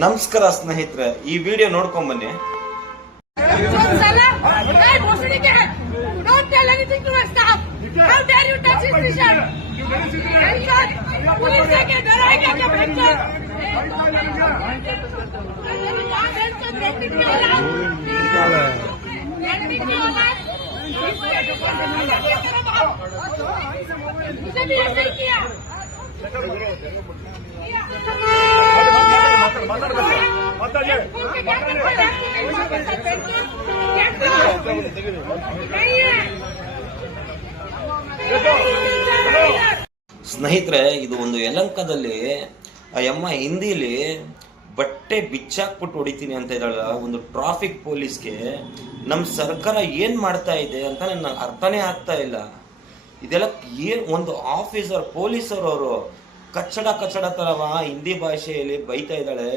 नमस्कार ಸ್ನೇಹಿತರೆ ಈ ವಿಡಿಯೋ ನೋಡ್ಕೊಂಡು ಬನ್ನಿ 21 ಸಲ ಕೈ ಬೋಸಡಿ K don't tell anything to the staff how dare are you touch is this short and sir ಪೊಲೀಕೆ ದರಾಯಿಗೆ ಬರ್ತೀರೆ ನಾನು ಏನು ಮಾಡ್ತೀನಿ ಟಿಕೆಟ್ ಗೆ ಲಾವ್ ಚಾಲಾ ನಂದಿ ಕೋಲಾಸ್ ಇದು ಯದು ಬಂದಿಲ್ಲ ಇದರ ಮೇಲೆ ನನಗೆ ಮುಜೆ ಬಿ ಯಸ್ ಕಿಯಾ ಸ್ನೇಹಿತರೆ ಇದು ಒಂದು ಯಲಂಕದಲ್ಲಿ ಆ ಅಮ್ಮ ಹಿಂದಿಲಿ ಬಟ್ಟೆ ಬಿಚ್ಚಾಕ್ಬಿಟ್ಟು ಹೊಡಿತೀನಿ ಅಂತ ಇದ್ದಾಳ ಒಂದು ಟ್ರಾಫಿಕ್ ಪೊಲೀಸ್ಗೆ ನಮ್ಮ ಸರ್ಕಾರ ಏನು ಮಾಡ್ತಾ ಇದೆ ಅಂತ ನನ್ನ ಅರ್ಥನೇ ಆಗ್ತಾ ಇಲ್ಲ ಇದೆಲ್ಲ ಏನು ಒಂದು ಆಫೀಸರ್ ಪೊಲೀಸರ್ ಅವರು ಕಚ್ಚಡ ಕಚ್ಚಡ ತರವ ಹಿಂದಿ ಭಾಷೆಯಲ್ಲಿ ಬೈತಾ ಇದ್ದಾಳೆ